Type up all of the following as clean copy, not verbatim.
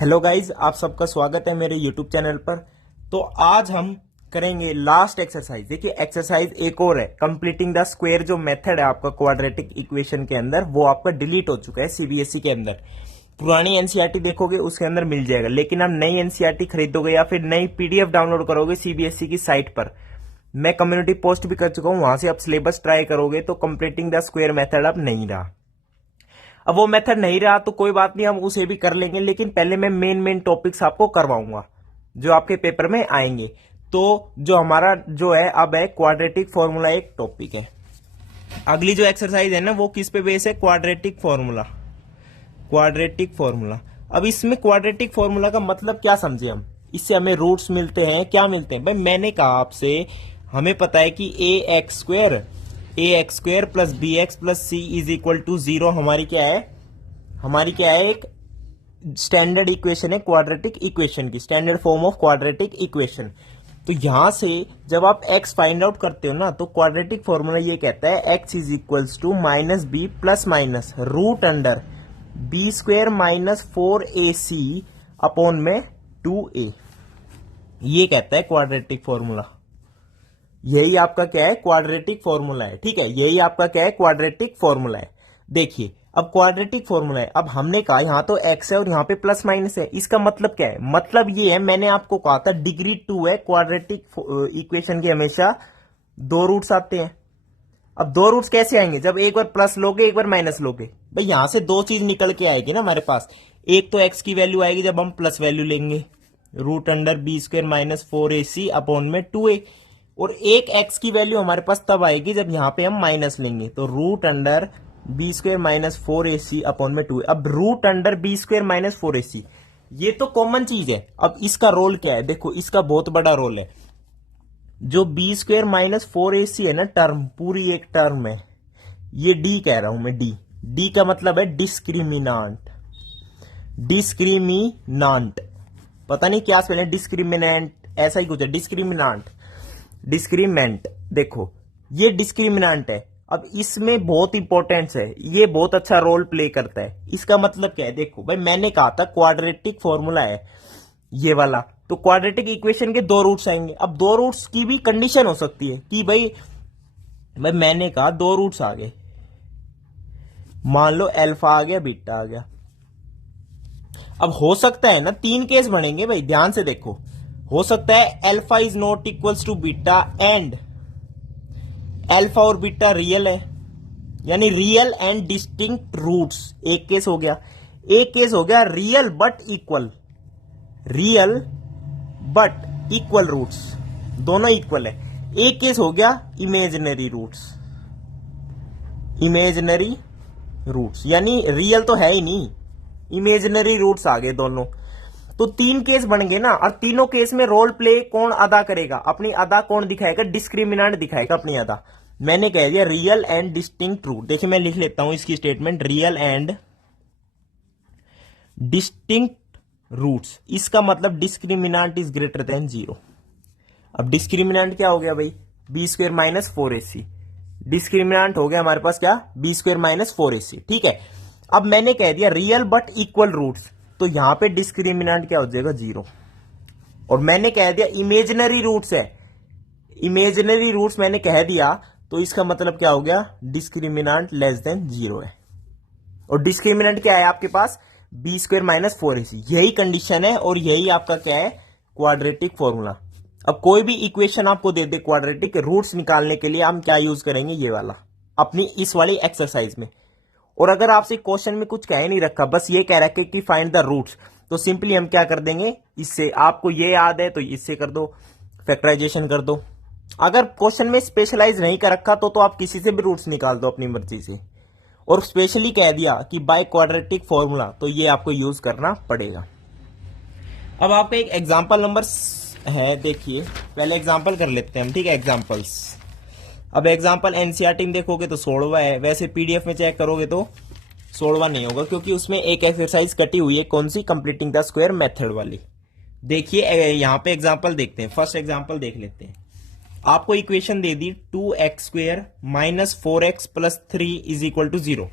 Hello guys, आप सबका स्वागत है मेरे यूट्यूब चैनल पर। तो आज हम करेंगे लास्ट एक्सरसाइज। देखिए एक्सरसाइज एक और है, कंप्लीटिंग द स्क्वायर। जो मेथड है आपका क्वाड्रेटिक इक्वेशन के अंदर, वो आपका डिलीट हो चुका है सीबीएसई के अंदर। पुरानी एनसीईआरटी देखोगे उसके अंदर मिल जाएगा, लेकिन आप नई एनसीईआरटी खरीदोगे या फिर नई पीडीएफ डाउनलोड करोगे सीबीएसई की साइट पर, मैं कम्युनिटी पोस्ट भी कर चुका हूं, वहां से आप सिलेबस ट्राई करोगे तो कंप्लीटिंग द स्क्वायर मेथड अब नहीं रहा। अब वो मेथड नहीं रहा तो कोई बात नहीं, हम उसे भी कर लेंगे, लेकिन पहले मैं मेन टॉपिक्स आपको करवाऊंगा जो आपके पेपर में आएंगे। तो जो हमारा जो है अब है क्वाड्रेटिक फॉर्मूला, एक टॉपिक है। अगली जो एक्सरसाइज है ना, वो किस पे बेस है? Quadratic formula. Quadratic formula. अब इसमें क्वाड्रेटिक फॉर्मूला का मतलब क्या समझे हम? इससे हमें रूट्स मिलते हैं, क्या मिलते हैं भाई? मैंने कहा आपसे, हमें पता है कि A x square plus B x plus C is equal to 0 हमारी क्या है? एक स्टैंडर्ड इक्वेशन है क्वाड्रेटिक इक्वेशन की, standard form of quadratic equation. तो यहां से जब आप x फाइंड आउट करते हो ना, तो क्वाड्रेटिक फॉर्मूला ये कहता है x is equals to minus b plus minus root under b square minus 4ac upon में 2a। ये कहता है क्वाड्रेटिक फॉर्मूला। यही आपका क्या है? क्वाड्रेटिक फॉर्मूला है। ठीक है, यही आपका क्या है? क्वाड्रेटिक फॉर्मूला है। देखिए अब क्वाड्रेटिक फॉर्मूला है। अब हमने कहा यहां तो x है और यहां पे प्लस माइनस है, इसका मतलब क्या है? मतलब ये है, मैंने आपको कहा था डिग्री 2 है क्वाड्रेटिक इक्वेशन के, हमेशा दो रूट्स आते हैं। अब दो रूट्स कैसे आएंगे? जब एक बार प्लस लोगे एक बार माइनस लोगे, भाई यहां से दो चीज निकल के आएगी ना हमारे पास। एक तो x की वैल्यू आएगी जब हम प्लस वैल्यू लेंगे, root under b square minus 4ac upon में 2a, और एक x की वैल्यू हमारे पास तब आएगी जब यहां पे हम माइनस लेंगे, तो root under b square minus 4ac upon में 2a। अब root under b square minus 4ac ये तो कॉमन चीज है। अब इसका रोल क्या है? देखो इसका बहुत बड़ा रोल है। जो बी स्क्वायर माइनस 4ac है ना, टर्म, पूरी एक टर्म है, ये डी कह रहा हूं मैं। डी का मतलब है डिस्क्रिमिनांट। डिस्क्रिमिनांट, पता नहीं क्या स्पेलिंग है, डिस्क्रिमिनेंट ऐसा ही कुछ है, डिस्क्रिमेंट। देखो ये डिस्क्रिमिनांट है। अब इसमें बहुत इंपॉर्टेंस है, ये बहुत अच्छा रोल प्ले करता है। इसका मतलब क्या है? देखो भाई, मैंने कहा था क्वाड्रेटिक फॉर्मूला है ये वाला, तो क्वाड्रेटिक इक्वेशन के दो रूट्स आएंगे। अब दो रूट्स की भी कंडीशन हो सकती है कि भाई मैंने कहा दो रूट्स आ गए, मान लो अल्फा आ गया बीटा आ गया। अब हो सकता है ना, तीन केस बनेंगे भाई, ध्यान से देखो। हो सकता है alpha is not equals to beta and alpha और बीटा रियल है, यानी रियल एंड डिस्टिंक्ट रूट्स, एक केस हो गया। एक केस हो गया रियल बट इक्वल रूट्स, दोनों इक्वल है। एक केस हो गया इमेजिनरी रूट्स, यानी रियल तो है ही नहीं, इमेजिनरी रूट्स आ गए दोनों। तो तीन केस बन गए ना, और तीनों केस में रोल प्ले कौन अदा करेगा? अपनी अदा कौन दिखाएगा? डिस्क्रिमिनेंट दिखाएगा अपनी अदा। मैंने कह दिया रियल एंड डिस्टिंक्ट रूट। देखिए मैं लिख लेता हूं इसकी statement, real and distinct roots. इसका मतलब डिस्क्रिमिनेंट इज ग्रेटर देन 0। अब डिस्क्रिमिनेंट क्या हो गया भाई? B square minus 4ac। Discriminant हो गया हमारे पास क्या? B square minus 4ac। ठीक है, अब मैंने कह दिया रियल बट इक्वल रूट्स, तो यहां पे डिस्क्रिमिनेंट क्या हो जाएगा? 0। और मैंने कह दिया इमेजिनरी रूट्स है, इमेजिनरी रूट्स मैंने कह दिया, तो इसका मतलब क्या हो गया? डिस्क्रिमिनेंट लेस देन 0 है। और डिस्क्रिमिनेंट क्या है आपके पास? B square minus 4ac। यही कंडीशन है और यही आपका क्या है? Quadratic formula. अब कोई भी इक्वेशन आपको दे दे क्वाड्रेटिक, रूट्स निकालने के लिए हम क्या यूज करेंगे? ये वाला, अपनी इस वाली एक्सरसाइज में। और अगर आपसे क्वेश्चन में कुछ कह नहीं रखा, बस ये कह रखा है कि फाइंड द रूट्स, तो सिंपली हम क्या कर देंगे? इससे आपको ये याद है तो इससे कर दो, फैक्टराइजेशन कर दो। अगर क्वेश्चन में स्पेशलाइज नहीं कर रखा तो आप किसी से भी रूट्स निकाल दो अपनी मर्जी से। और स्पेशली कह दिया कि बाय क्वाड्रेटिक फॉर्मूला, तो ये आपको यूज करना पड़ेगा। अब आपका एक एग्जांपल नंबर है, देखिए पहले एग्जांपल कर लेते हैं हम। ठीक है, एग्जांपल्स। अब एग्जांपल एनसीईआरटी में देखोगे तो 16वां है, वैसे पीडीएफ में चेक करोगे तो 16वां नहीं होगा, क्योंकि उसमें एक एक्सरसाइज कटी हुई है। कौन सी? कंप्लीटिंग द स्क्वायर मेथड वाली। देखिए यहां पे एग्जांपल देखते हैं, फर्स्ट एग्जांपल देख लेते हैं। आपको इक्वेशन दे दी 2x square minus 4x plus 3 is equal to 0।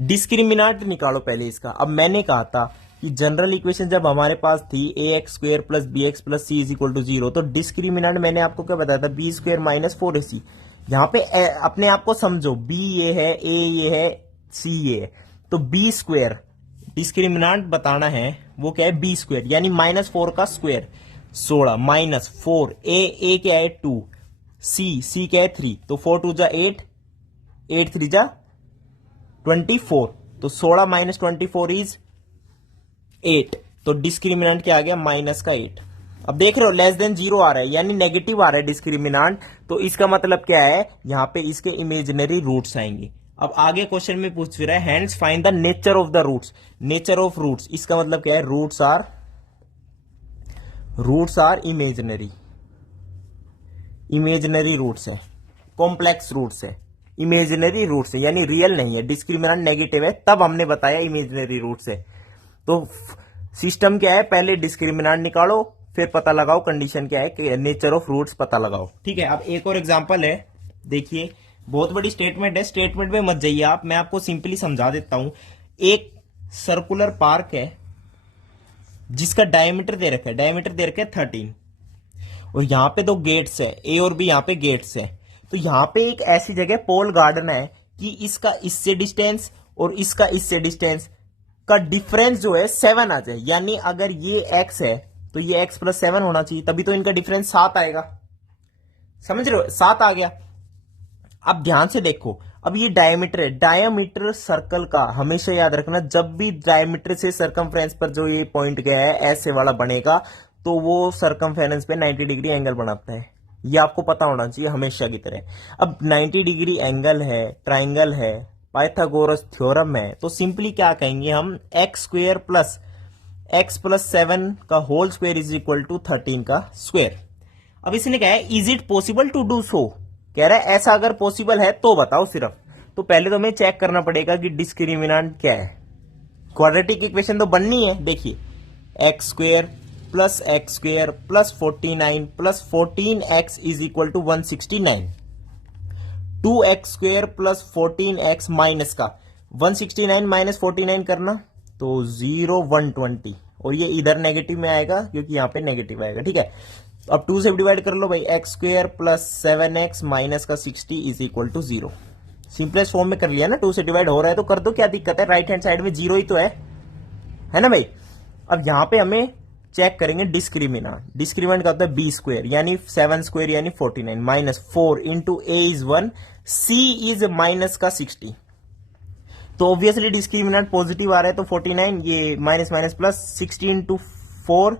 Discriminant निकालो पहले इसका। अब मैंने कहा था कि जनरल इक्वेशन जब हमारे पास थी ax² plus bx plus c is equal to 0, तो डिस्क्रिमिनेंट मैंने आपको क्या बताया था, b² माइनस 4ac। यहाँ पे अपने आप को समझो, b ये है, a ये है, c ये है, तो b² डिस्क्रिमिनेंट बताना है, वो क्या है b², यानी -4 का स्क्वायर 16 माइनस 4, a क्या है 2, c क्या है 3, तो 4 2 जा 8, 8 3 जा 24, तो 16 माइनस 24 इज 8, तो डिस्क्रिमिनेंट क्या आ गया, माइनस का 8। अब देख रहे हो लेस देन 0 आ रहा है, यानी नेगेटिव आ रहा है डिस्क्रिमिनेंट, तो इसका मतलब क्या है, यहां पे इसके इमेजिनरी रूट्स आएंगे। अब आगे क्वेश्चन में पूछ रहा है hence find the nature of the roots, nature of roots, इसका मतलब क्या है, roots are imaginary, imaginary roots है, कॉम्प्लेक्स रूट्स है, इमेजिनरी रूट्स है, यानी रियल नहीं है, डिस्क्रिमिनेंट नेगेटिव है, तब हमने बताया इमेजिनरी रूट्स है। तो सिस्टम क्या है, पहले डिस्क्रिमिनेंट निकालो, फिर पता लगाओ कंडीशन क्या है, कि नेचर ऑफ रूट्स पता लगाओ। ठीक है, अब एक और एग्जांपल है, देखिए बहुत बड़ी स्टेटमेंट है, स्टेटमेंट में मत जाइए आप, मैं आपको सिंपली समझा देता हूं। एक सर्कुलर पार्क है जिसका डायमीटर दे रखा है, डायमीटर दे रखा है 13, और यहां पे दो गेट्स है, ए और बी, यहां पे गेट्स है। तो यहां पे एक ऐसी जगह पोल गार्डन है कि इसका इससे डिस्टेंस और इसका इससे डिस्टेंस का डिफरेंस जो है 7 आ जाए, यानी अगर ये x है तो ये x प्लस 7 होना चाहिए, तभी तो इनका डिफरेंस 7 आएगा। समझ रहे हो, 7 आ गया। अब ध्यान से देखो, अब ये डायमीटर है, डायमीटर सर्कल का हमेशा याद रखना, जब भी डायमीटर से सर्कमफ्रेंस पर जो ये पॉइंट गया है ऐसे वाला बनेगा, तो वो सर्कमफ्रेंस पे 90 डिग्री एंगल बनाता है, ये आपको पता होना चाहिए हमेशा की तरह। अब 90 डिग्री एंगल है, ट्राइंगल है, पाइथागोरस थ्योरम है, तो सिंपली क्या कहेंगे हम, x² प्लस x प्लस 7 का whole square is equal to 13 का स्क्वायर। अब इसने कहा है is it possible to do so, कह रहा है ऐसा अगर पॉसिबल है तो बताओ सिर्फ। तो पहले तो हमें चेक करना पड़ेगा कि डिस्क्रिमिनेंट क्या है, क्वाड्रेटिक इक्वेशन तो बननी है। देखिए x² plus 49 plus 14x is equal to 169, 2x² plus 14x minus का 169 माइनस 49 करना तो 0 120, और ये इधर नेगेटिव में आएगा क्योंकि यहां पे नेगेटिव आएगा। ठीक है, अब 2 से डिवाइड कर लो भाई, x² प्लस 7x माइनस का 60 is equal to 0। Simplest form में कर लिया ना, 2 से डिवाइड हो रहा है तो कर दो, क्या दिक्कत है, राइट हैंड साइड में 0 ही तो है ना भाई। अब यहां पे हमें चेक करेंगे डिस्क्रिमिनेंट, डिस्क्रिमिनेंट का होता है b² यानी 7² यानी 49 माइनस 4 इंटू a इज 1, c इज माइनस का 60, तो ऑब्वियसली डिस्क्रिमिनेंट पॉजिटिव आ रहा है, तो 49 ये minus minus plus 60 into 4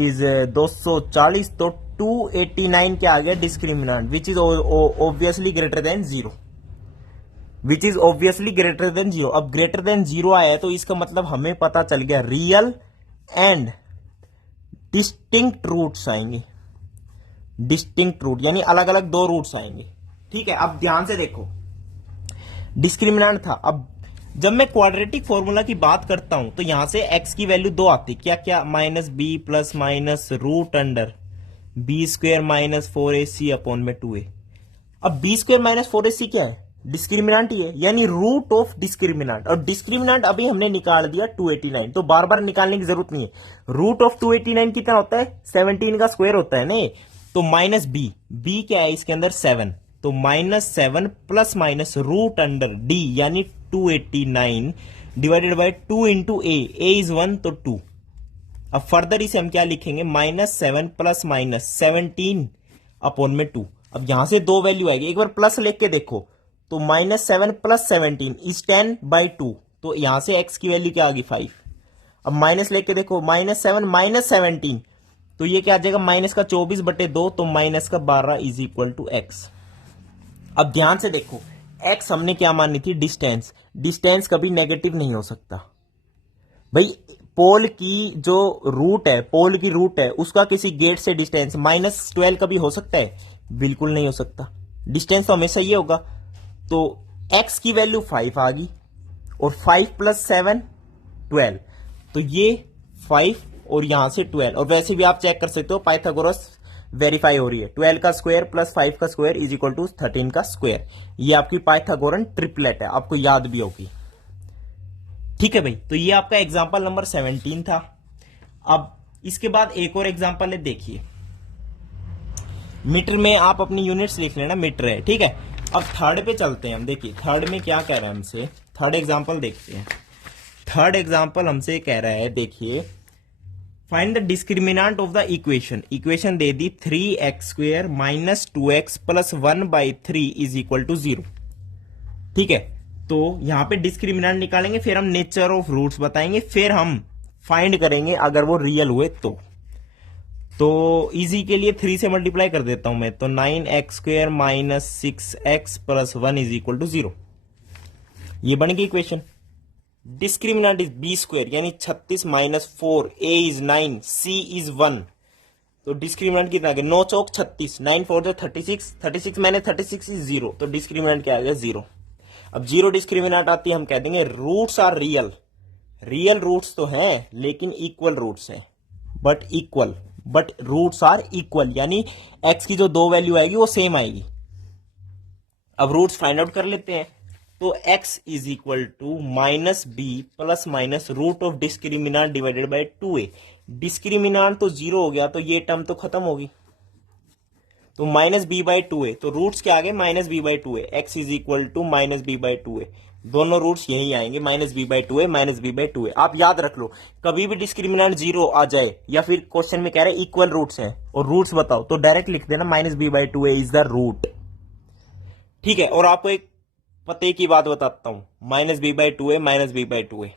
is 240, तो 289 क्या आ गया discriminant, which is obviously greater than 0, which is obviously greater than 0। अब ग्रेटर देन 0 आया है तो इसका मतलब हमें पता चल गया रियल एंड डिस्टिंक्ट रूट्स आएंगे, डिस्टिंक्ट रूट यानी अलग अलग 2 रूट्स आएंगे। ठीक है, अब ध्यान से देखो, डिस्क्रिमिनेंट था, अब जब मैं क्वाड्रेटिक फॉर्मूला की बात करता हूं तो यहां से x की वैल्यू 2 आती, क्या क्या, minus b plus minus root under b² minus 4ac upon में 2a। अब b² माइनस 4ac क्या है, डिस्क्रिमिनेंट ही है, यानी रूट ऑफ डिस्क्रिमिनेंट, और डिस्क्रिमिनेंट अभी हमने निकाल दिया 289, तो बार बार निकालने की जरूरत नहीं है। रूट ऑफ 289 कितना होता है, 17 का स्क्वायर होता है ना, तो माइनस b क्या है इसके अंदर 7, तो -7 plus minus root under d यानी 289 डिवाइडेड बाय 2 इंटू a इज 1 तो 2। अब फर्दर इसे हम क्या लिखेंगे, -7 प्लस माइनस 17 अपॉन में 2। अब यहां से 2 वैल्यू आएगी, एक बार प्लस लेके के देखो, तो -7 प्लस 17 इज 10 बाई 2, तो यहां से x की वैल्यू क्या आ गई 5। अब माइनस लेके देखो, -7 माइनस 17, तो ये क्या आ जाएगा, माइनस का 24/2, तो माइनस का 12 इज इक्वल टू x। अब ध्यान से देखो, x हमने क्या मानी थी, डिस्टेंस, डिस्टेंस कभी नेगेटिव नहीं हो सकता भाई। पोल की जो रूट है, पोल की रूट है, उसका किसी गेट से डिस्टेंस -12 कभी हो सकता है, बिल्कुल नहीं हो सकता, डिस्टेंस तो हमेशा ये होगा। तो x की वैल्यू 5 आ गई, और 5 प्लस 7 12, तो ये 5 और यहां से 12, और वैसे भी आप चेक कर सकते हो पाइथागोरस वेरीफाई हो रही है, 12 का स्क्वायर प्लस 5 का स्क्वायर इज इक्वल टू 13 का स्क्वायर, ये आपकी पाइथागोरन ट्रिपलेट है, आपको याद भी होगी। ठीक है भाई, तो ये आपका एग्जाम्पल नंबर 17 था। अब इसके बाद एक और एग्जाम्पल है, देखिए मीटर में आप अपनी यूनिट्स लिख लेना, मीटर है, ठीक है। अब थर्ड पे चलते हैं हम, देखिए थर्ड में क्या कह रहा है हमसे, थर्ड एग्जाम्पल देखते हैं। थर्ड एग्जाम्पल हमसे कह रहा है, देखिए find the discriminant of the equation. Equation दे दी 3x² minus 2x plus 1/3 is equal to 0। ठीक है, तो यहां पे डिस्क्रिमिनेंट निकालेंगे, फिर हम नेचर ऑफ रूट्स बताएंगे, फिर हम फाइंड करेंगे अगर वो रियल हुए तो इजी के लिए 3 से मल्टीप्लाई कर देता हूं मैं, तो 9x² minus 6x plus 1 is equal to 0। ये बन गई इक्वेशन। डिस्क्रिमिनेंट इज b² यानी 36 minus 4, a is 9, c is 1। तो डिस्क्रिमिनेंट कितना आ गया, 9 चौक 36, 9 4 36, 36 माइनस 36 इज 0, तो डिस्क्रिमिनेंट क्या आ गया 0। अब 0 डिस्क्रिमिनेंट आती है, हम कह देंगे roots are real. Real roots तो हैं लेकिन इक्वल रूट्स हैं, बट रूट्स आर इक्वल, यानी x की जो दो वैल्यू आएगी वो सेम आएगी। अब रूट्स फाइंड आउट कर लेते हैं, तो x is equal to minus b plus minus root of discriminant divided by 2a। Discriminant तो 0 हो गया, तो ये टर्म तो खत्म होगी, तो माइनस बी बाई 2a, तो रूट्स क्या आ गए minus b by 2a। x is equal to minus b by 2a, दोनों रूट्स यही आएंगे, minus b by 2a minus b by 2a। आप याद रख लो, कभी भी डिस्क्रिमिनेंट 0 आ जाए या फिर क्वेश्चन में कह रहे इक्वल रूट्स हैं और रूट्स बताओ, तो डायरेक्ट लिख देना minus b by 2a is the root. ठीक है, और आपको एक पते की बात बताता हूं, minus b by 2a minus b by 2a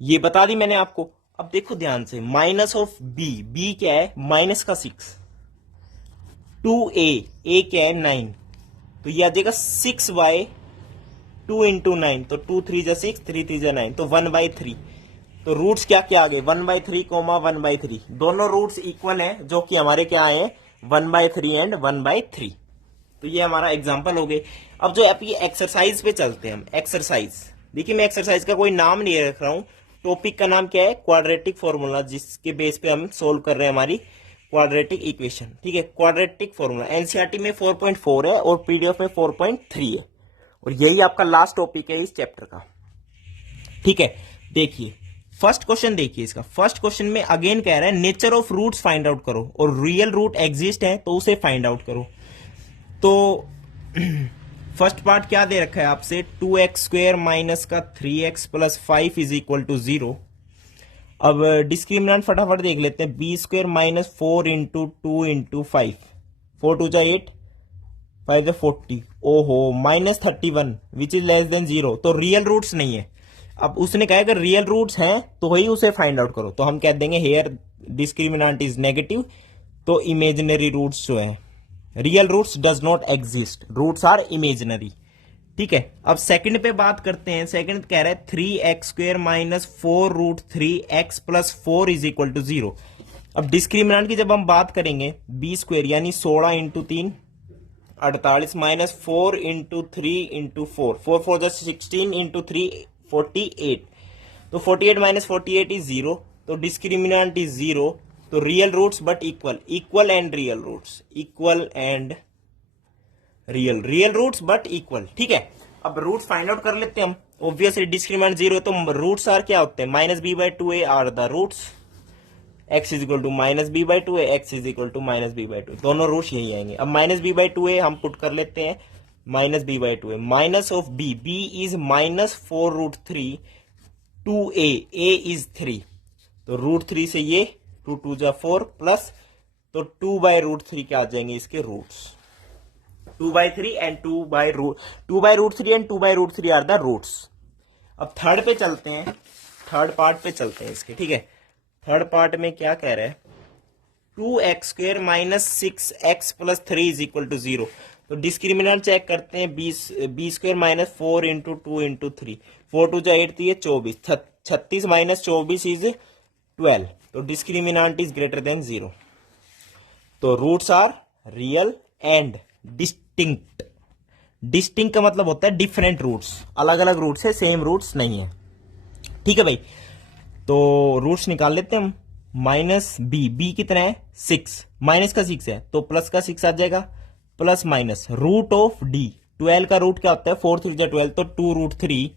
ये बता दी मैंने आपको। अब देखो ध्यान से, माइनस ऑफ बी क्या है माइनस का 6, 2a, a क्या है 9, तो ये आ जाएगा 6y 2 इंटू 9, तो 2 3 जा 6, 3 3 जा 9, तो 1/3। तो रूट्स क्या क्या आ गए 1/3 कोमा 1/3, दोनों रूट्स इक्वल हैं, जो कि हमारे क्या आए 1/3 एंड 1/3। तो ये हमारा एग्जांपल हो गए। अब जो आप ये एक्सरसाइज पे चलते हैं हम, एक्सरसाइज देखिए, मैं एक्सरसाइज का कोई नाम नहीं रख रहा हूं, टॉपिक का नाम क्या है क्वाड्रेटिक फॉर्मूला, जिसके बेस पे हम सोल्व कर रहे हैं हमारी क्वाड्रेटिक इक्वेशन। ठीक है, क्वाड्रेटिक फॉर्मूला एनसीईआरटी में 4.4 है और पीडीएफ में 4.3 है, और यही आपका लास्ट टॉपिक है इस चैप्टर का। ठीक है, देखिए फर्स्ट क्वेश्चन, देखिए इसका फर्स्ट क्वेश्चन में अगेन कह रहा है nature of roots find out करो, और रियल रूट एग्जिस्ट है तो उसे फाइंड आउट करो। तो फर्स्ट पार्ट क्या दे रखा है आपसे, 2x² माइनस का 3x plus 5 is equal to 0। अब डिस्क्रिमिनेंट फटाफट देख लेते हैं, b² माइनस 4 इंटू 2 इंटू 5, 4 2 जा 8, 5 जा 40, ओहो minus 31 which is less than 0, तो रियल रूट्स नहीं है। अब उसने कहा अगर रियल रूट्स हैं तो वही उसे फाइंड आउट करो, तो हम कह देंगे हेयर डिस्क्रिमिनेंट इज नेगेटिव, तो इमेजिनरी रूट्स जो है, real roots does not exist, roots are imaginary. ठीक है, अब सेकंड पे बात करते हैं। सेकंड कह रहा है 3x² minus 4 root 3x plus 4 is equal to 0। अब डिस्क्रिमिनेंट की जब हम बात करेंगे, b² यानी 16 into 3 48 minus 4 into 3 into 4, 4 4 16 into 3 48, तो 48 माइनस 48 इज 0, तो डिस्क्रिमिनेंट इज 0, तो real roots but equal and real roots, equal and real roots but equal. ठीक है, अब रूट्स फाइंड आउट कर लेते हैं हम। ऑब्वियसली डिस्क्रिमिनेंट 0 है, तो रूट्स आर क्या होते हैं minus b by 2a are the roots, x is equal to minus b by 2a, x is equal to minus b by 2, दोनों रूट्स यही आएंगे। अब माइनस बी बाई 2a हम पुट कर लेते हैं, minus b by 2a minus of b is minus 4 root 3 2a, a is 3, तो root 3 से ये 2 2 जा 4 प्लस, तो 2 बाई रूट 3 क्या आ जाएंगे इसके roots, 2/3 and 2 by root 3 and 2 by root 3 are the roots. अब थर्ड पे चलते हैं, थर्ड पार्ट पे चलते हैं इसके। ठीक है, थर्ड पार्ट में क्या कह रहा है, 2x² minus 6x plus 3 is equal to 0। तो डिस्क्रिमिनेंट चेक करते हैं, b² माइनस 4 इंटू 2 इंटू 3, 4 2 जा 8 थी 24, 36 माइनस 24 इज 12, तो डिस्क्रिमिनेंट इज ग्रेटर देन 0, तो roots are real and distinct. Distinct का मतलब होता है डिफरेंट रूट्स, अलग अलग रूट्स है, सेम रूट्स नहीं है। ठीक है भाई, तो रूट्स निकाल लेते हैं हम। माइनस बी कितना है 6, माइनस का 6 है तो प्लस का 6 आ जाएगा, plus minus root of D, 12 का रूट क्या होता है 4 3 12, तो 2 root 3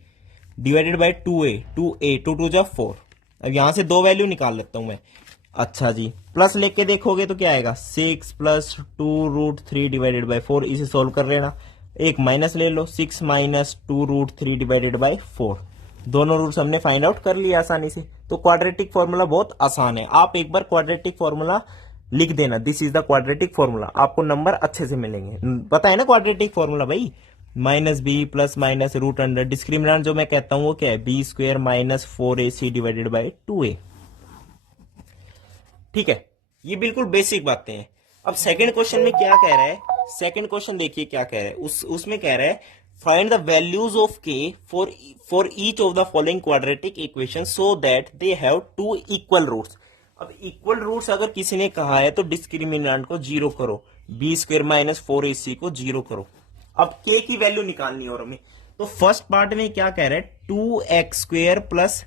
divided by 2a, 2 to जा 4। अब यहां से 2 वैल्यू निकाल लेता हूं मैं। अच्छा जी, प्लस लेके देखोगे तो क्या आएगा, 6 प्लस 2√3 डिवाइडेड बाय 4। इसे सोल्व कर लेना। एक माइनस ले लो, 6 माइनस 2√3 डिवाइडेड बाय 4। दोनों रूट्स हमने फाइंड आउट कर लिया आसानी से। तो क्वाड्रेटिक फॉर्मूला बहुत आसान है। आप एक बार क्वाड्रेटिक फॉर्मूला लिख देना, this is the quadratic formula, आपको नंबर अच्छे से मिलेंगे। पता है ना क्वाड्रेटिक फॉर्मूला भाई, minus b plus minus root under discriminant जो मैं कहता हूं वो क्या है, b square minus 4ac divided by 2a। ठीक है, ये बिल्कुल बेसिक बातें हैं। अब सेकंड क्वेश्चन में क्या कह रहा है, सेकंड क्वेश्चन देखिए क्या कह रहा है। उसमें कह रहा है find the values of k for each of the following quadratic equation so that they have two equal roots. अब इक्वल रूट्स अगर किसी ने कहा है तो डिस्क्रिमिनेंट को जीरो करो, बी स्क्वायर माइनस 4ac को जीरो करो। अब के की वैल्यू निकालनी है और हमें। तो फर्स्ट पार्ट में क्या कह रहा है, 2x² plus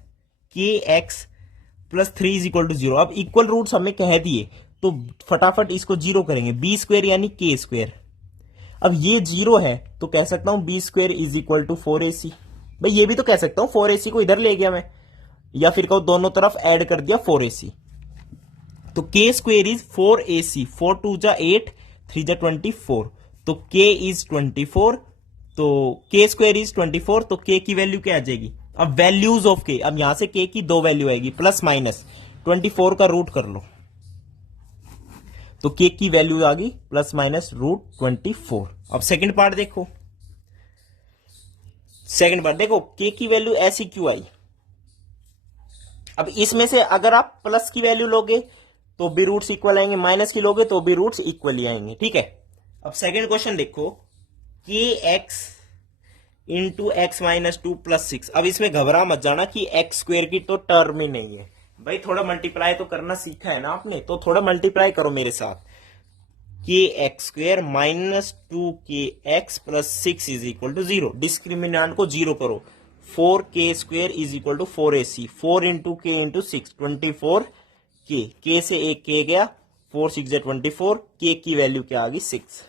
k x plus 3 is equal to 0। अब इक्वल रूट्स हमें कह दिए तो फटाफट इसको जीरो करेंगे, बी स्क्वायर यानी के स्क्वायर। अब ये जीरो है तो कह सकता हूं b square is equal to 4ac। भाई ये भी तो कह सकता हूं 4ac को इधर ले गया मैं, या फिर कहो दोनों तरफ ऐड कर दिया 4ac। तो के स्क्वायर इज 4ac, 4 2 जा 8, 3 जा 24। तो के इज 24, तो के स्क्वायर इज 24। तो के की वैल्यू क्या आ जाएगी, अब वैल्यूज ऑफ के, अब यहां से के की दो वैल्यू आएगी, प्लस माइनस 24 का रूट कर लो। तो के की वैल्यू आ गई प्लस माइनस √24। अब सेकंड पार्ट देखो, सेकंड पार्ट देखो के की वैल्यू ऐसी क्यों आई। अब इसमें से अगर आप प्लस की वैल्यू लोगे तो भी रूट्स इक्वल आएंगे, माइनस की लोगे तो भी रूट्स इक्वल ही आएंगे। ठीक है, अब सेकंड क्वेश्चन देखो, के x into x minus 2 plus 6। अब इसमें घबरा मत जाना कि एक्स स्क्वायर की तो टर्म ही नहीं है। भाई थोड़ा मल्टीप्लाई तो करना सीखा है ना आपने, तो थोड़ा मल्टीप्लाई करो मेरे साथ। के x square minus 2 k x plus 6 is equal to 0। Discriminant को जीरो करो, 4k square is equal to 4ac। 4 into k into 6, 24 के से एक के गया, 4 6 24। के की वैल्यू क्या आ गई 6।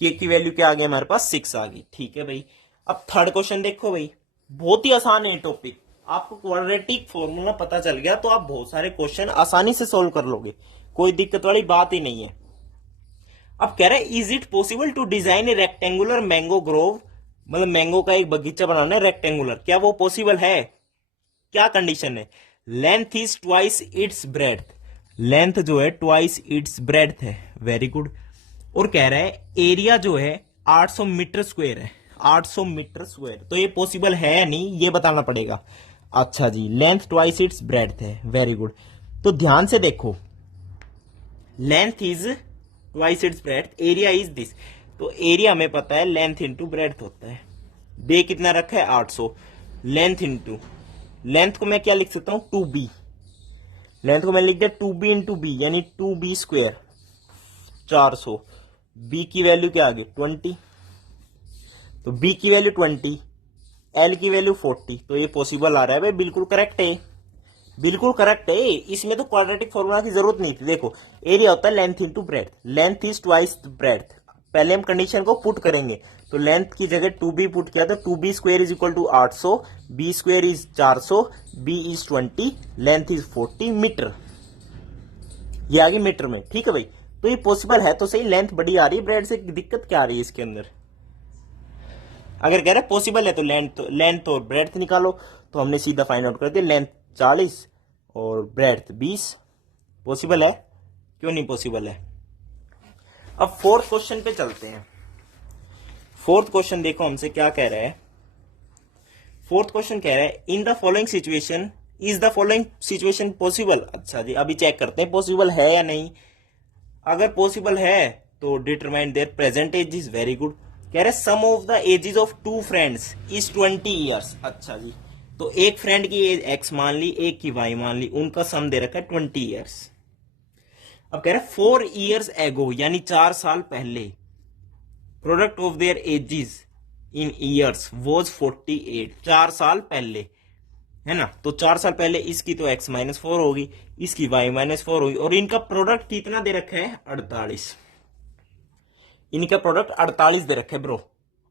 के की वैल्यू क्या आ गई हमारे पास 6 आ गई। ठीक है भाई, अब थर्ड क्वेश्चन देखो भाई, बहुत ही आसान है टॉपिक। आपको क्वाड्रेटिक फॉर्मूला पता चल गया तो आप बहुत सारे क्वेश्चन आसानी से सोल्व कर लोगे, कोई दिक्कत वाली बात ही नहीं है। अब कह रहा है is it possible to design a rectangular mango grove, मतलब मैंगो का एक बगीचा बनाना है रेक्टेंगुलर, क्या वो पॉसिबल है। क्या कंडीशन है, length is twice its breadth, length जो है ट्वाइस इट्स ब्रेड्थ है। Very good. और कह रहा है एरिया जो है 800 मीटर स्क्वायर है, 800 मीटर स्क्वायर। तो ये पॉसिबल है या नहीं ये बताना पड़ेगा। अच्छा जी, लेंथ ट्वाइस इट्स ब्रेड्थ है, वेरी गुड। तो ध्यान से देखो, length is twice its breadth, area is this. तो एरिया हमें पता है लेंथ इंटू ब्रेड्थ होता है। बे कितना रखा है 800, लेंथ इंटू, लेंथ को मैं क्या लिख सकता हूं 2b, लेंथ को मैं लिख दिया 2b इंटू बी यानी 2b स्क्वायर 400। b की वैल्यू क्या आ गई 20, तो b की वैल्यू 20, l की वैल्यू 40। तो ये पॉसिबल आ रहा है भाई, बिल्कुल करेक्ट है, बिल्कुल करेक्ट है। इसमें तो क्वाड्रेटिक फॉर्मूला की जरूरत नहीं थी। देखो एरिया होता है length into breadth, length is twice breadth. पहले हम कंडीशन को पुट करेंगे, तो लेंथ की जगह 2b पुट किया तो 2b square is equal to 800, b square is 400, b is 20, length is 40 metre. ये आ गई मीटर में। ठीक है भाई, तो ये पॉसिबल है तो सही, लेंथ बड़ी आ रही है ब्रेड से, दिक्कत क्या आ रही है इसके अंदर। अगर कह रहे पॉसिबल है तो लेंथ और ब्रेड्थ निकालो, तो हमने सीधा फाइंड आउट कर दिया, लेंथ 40 और ब्रेड्थ 20। पॉसिबल है, क्यों नहीं पॉसिबल है। अब फोर्थ क्वेश्चन पे चलते हैं। फोर्थ क्वेश्चन देखो हमसे क्या कह रहा है। फोर्थ क्वेश्चन कह रहा है in the following situation is the following situation possible. अच्छा जी, अभी चेक करते हैं पॉसिबल है या नहीं। अगर पॉसिबल है तो determine their present age is, very good. कह रहे sum of the ages of two friends is 20 years. अच्छा जी, तो एक फ्रेंड की एज x मान ली, एक की y मान ली, उनका सम दे रखा है 20 ईयर्स। अब कह रहे 4 ईयर्स एगो यानी 4 साल पहले, product of their edges in years was 48। 4 साल पहले है ना, तो 4 साल पहले इसकी तो x -4 होगी, इसकी y -4 होगी, और इनका प्रोडक्ट कितना दे रखा है 48। इनका प्रोडक्ट 48 दे रखा है ब्रो।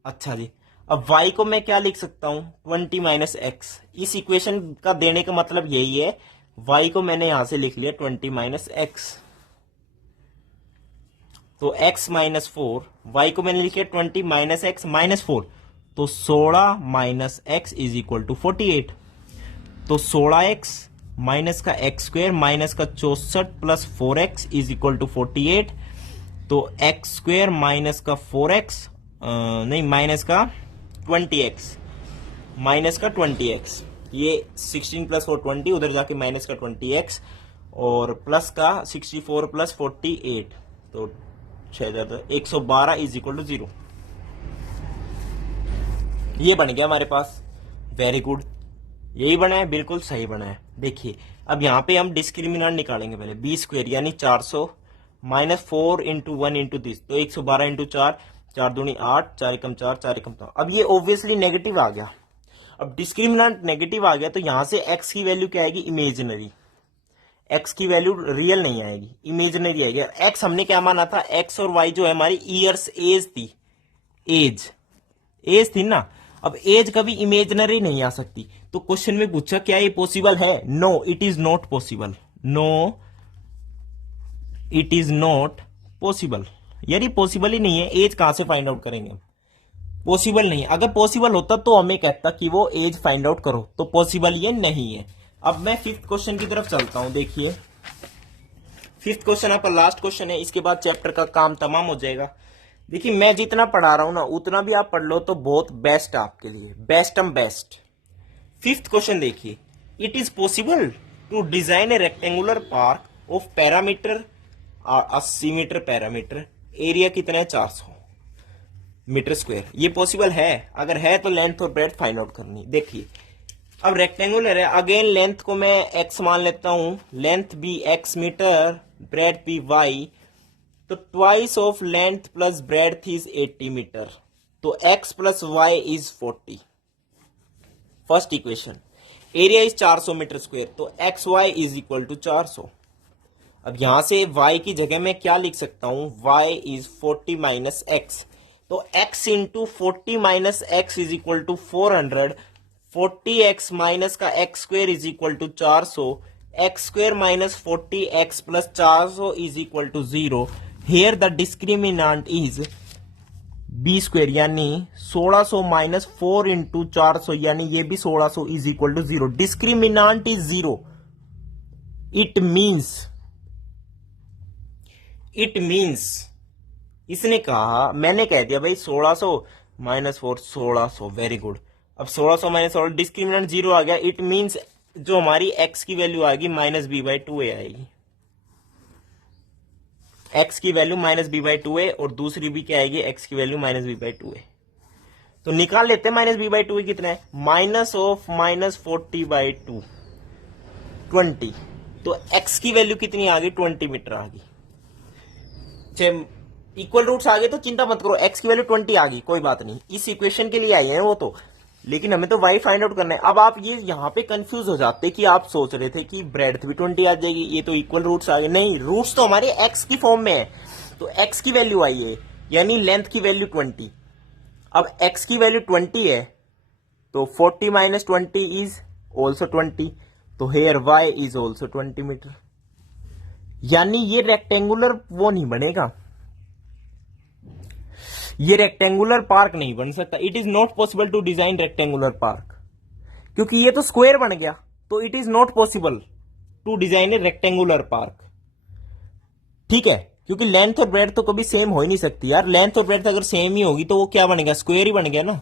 अच्छा जी, अब y को मैं क्या लिख सकता हूं 20 माइनस एक्स। इस इक्वेशन का देने का मतलब यही है, y को मैंने यहां से लिख लिया 20 माइनस एक्स, तो x माइनस 4, y को मैंने लिखा 20 माइनस एक्स माइनस 4, तो 16 minus x is equal to 48। तो 16x माइनस का एक्स स्क्वेयर माइनस का 64 plus 4x is equal to 48। तो एक्स स्क्वेयर माइनस का 4x नहीं माइनस का 20x माइनस का 20x, ये 16 प्लस 4 20, उधर जाके माइनस का 20x और प्लस का 64 प्लस 48, तो 112 इज इक्वल टू 0। ये बन गया हमारे पास। वेरी गुड, यही बना है, बिल्कुल सही बना है। देखिए अब यहाँ पे हम डिस्क्रिमिनेंट निकालेंगे पहले, बी स्क्वेयर यानी 400 माइनस 4 इंटू 1 इंटू दिस, तो 112 इंटू 4, 4 दूनी 8, 4 एकम 4, 4 एकम 4। अब ये ऑब्वियसली नेगेटिव आ गया। अब डिस्क्रिमिनेंट नेगेटिव आ गया तो यहां से x की वैल्यू क्या आएगी, इमेजिनरी। x की वैल्यू रियल नहीं आएगी, इमेजिनरी आएगी। x हमने क्या माना था, x और y जो है हमारी ईयर्स एज थी, एज थी ना। अब एज कभी इमेजिनरी नहीं आ सकती, तो क्वेश्चन में पूछा क्या ये पॉसिबल है, no it is not possible, no it is not possible. यार ये पॉसिबल ही नहीं है, एज कहां से फाइंड आउट करेंगे, पॉसिबल नहीं है। अगर पॉसिबल होता तो हमें कहता कि वो एज फाइंड आउट करो, तो पॉसिबल ये नहीं है। अब मैं फिफ्थ क्वेश्चन की तरफ चलता हूं। देखिए फिफ्थ क्वेश्चन आपका लास्ट क्वेश्चन है, इसके बाद चैप्टर का काम तमाम हो जाएगा। देखिए मैं जितना पढ़ा रहा हूं ना उतना भी आप पढ़ लो तो बहुत बेस्ट है आपके लिए, बेस्टम बेस्ट। फिफ्थ क्वेश्चन देखिए, it is possible to design a rectangular park of parameter 80 metre parameter, area कितना है 400 मीटर स्क्वायर। ये पॉसिबल है, अगर है तो लेंथ और ब्रेड्थ फाइंड आउट करनी। देखिए अब रेक्टेंगुलर है, अगेन लेंथ को मैं x मान लेता हूं, लेंथ भी x मीटर, ब्रेड्थ भी y, तो twice of length plus breadth is 80 metre, तो x plus y is 40। First equation, area is 400 metre square, तो x y is equal to 400। अब यहां से y की जगह मैं क्या लिख सकता हूं, y इज 40 माइनस एक्स, तो x into 40 minus x is equal to 400, 40x minus का x square is equal to 400, x square minus 40x plus 400 is equal to 0। Here the discriminant is b square यानी 1600 minus 4 into 400, यानी ये भी 1600 is equal to 0। Discriminant is 0, it means इसने कहा, मैंने कह दिया भाई 1600 माइनस 4 1600, वेरी गुड। अब 1600 माइनस 16, डिस्क्रिमिनेंट 0 आ गया, इट मीन्स जो हमारी x की वैल्यू आएगी माइनस बी बाई 2a आएगी, x की value minus b by 2a, और दूसरी भी क्या आएगी, x की value minus b by 2a। तो निकाल लेते हैं माइनस बी बाई 2a कितना है, माइनस ऑफ माइनस 40 बाई 2 20, तो x की वैल्यू कितनी आ गई 20 मीटर आ गई। इक्वल रूट्स आ गए तो चिंता मत करो, x की वैल्यू 20 आ गई, कोई बात नहीं, इस इक्वेशन के लिए आई है वो तो, लेकिन हमें तो y फाइंड आउट करना है। अब आप ये यहाँ पे कंफ्यूज हो जाते कि आप सोच रहे थे कि ब्रेड्थ भी 20 आ जाएगी, ये तो इक्वल रूट्स आ गए, नहीं, रूट्स तो हमारे x की फॉर्म में है, तो x की वैल्यू आई है यानी लेंथ की वैल्यू 20। अब x की वैल्यू 20 है तो 40 माइनस 20 इज ऑल्सो 20, तो here y is also 20 metre, यानी ये रेक्टेंगुलर वो नहीं बनेगा, ये रेक्टेंगुलर पार्क नहीं बन सकता। It is not possible to design rectangular park, क्योंकि ये तो स्क्वायर बन गया, तो it is not possible to design a rectangular park. ठीक है, क्योंकि लेंथ और ब्रेड्थ तो कभी सेम हो ही नहीं सकती यार, लेंथ और ब्रेड्थ अगर सेम ही होगी तो वो क्या बनेगा, स्क्वायर ही बन गया ना।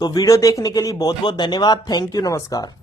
तो वीडियो देखने के लिए बहुत बहुत धन्यवाद, थैंक यू, नमस्कार।